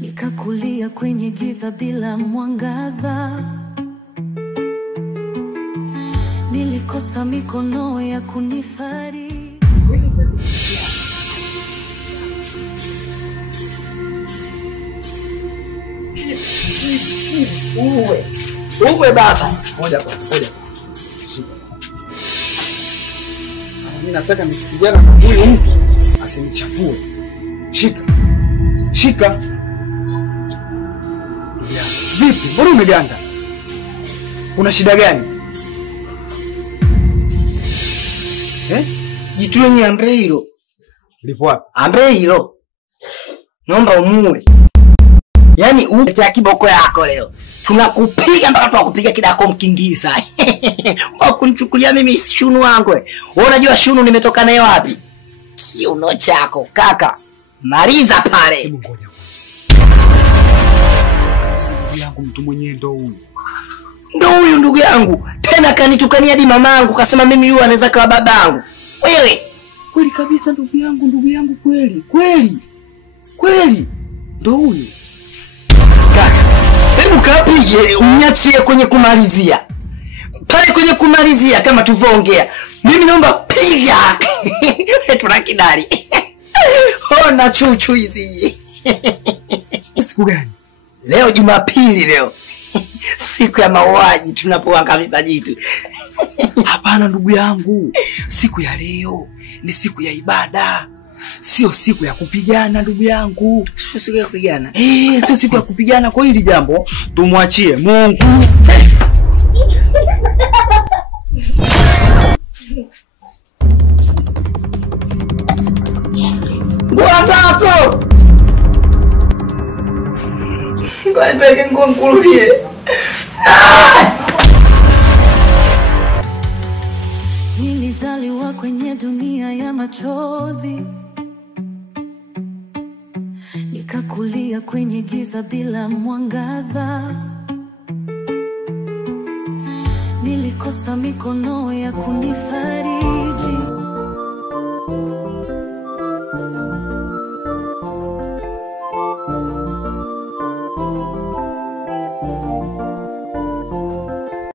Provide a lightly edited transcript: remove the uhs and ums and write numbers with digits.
nikakulia kwenye giza bila mwangaza. Nilikosa mikono ya kunifariji. Uwe baba. Ngoja kwa. Mimi nataka nisipigane na huyu mtu asinichafue. Shika. Vipi? Mbona umeganda? Una shida gani? Jitu lenye ambaye hilo. Lipo wapi? Ambaye hilo. Naomba umue. Yaani uletea kiboko yako leo. Tunakupiga mpaka tunakupiga kidako mkingiza. Wakunichukulia mimi shunu wangu. Wewe unajua shunu nimetoka nayo wapi? Kiuno chako kaka. Maliza pale. Ngoja kwanza. Ndugu yangu mtu mwenyewe ndo huyu. Ndo huyu ndugu yangu. Tena kanitukania hadi mamangu kasema mimi yule anaweza kuwa babangu. Wewe kweli kabisa ndugu yangu kweli. Ndo huyu. Hebu kapige uniachie kwenye kumalizia. Pale kwenye kumalizia kama tuvoongea. Mimi naomba piga. Tunakidari. Ona chuchu hizi. Siku gani? Leo Jumapili leo. Siku ya mauaji tunapoangamiza jitu. Hapana ndugu yangu. Siku ya leo ni siku ya ibada. Sio siku ya kupigana ndugu yangu. Sio siku ya kupigana. Sio siku ya kupigana, kwa hili jambo tumwachie Mungu. Nguo zako. Kwa nipeke nguo mkurudie. Nilizaliwa kwenye dunia ya machozi, nikakulia kwenye giza bila mwangaza. Nilikosa mikono ya kunifariji.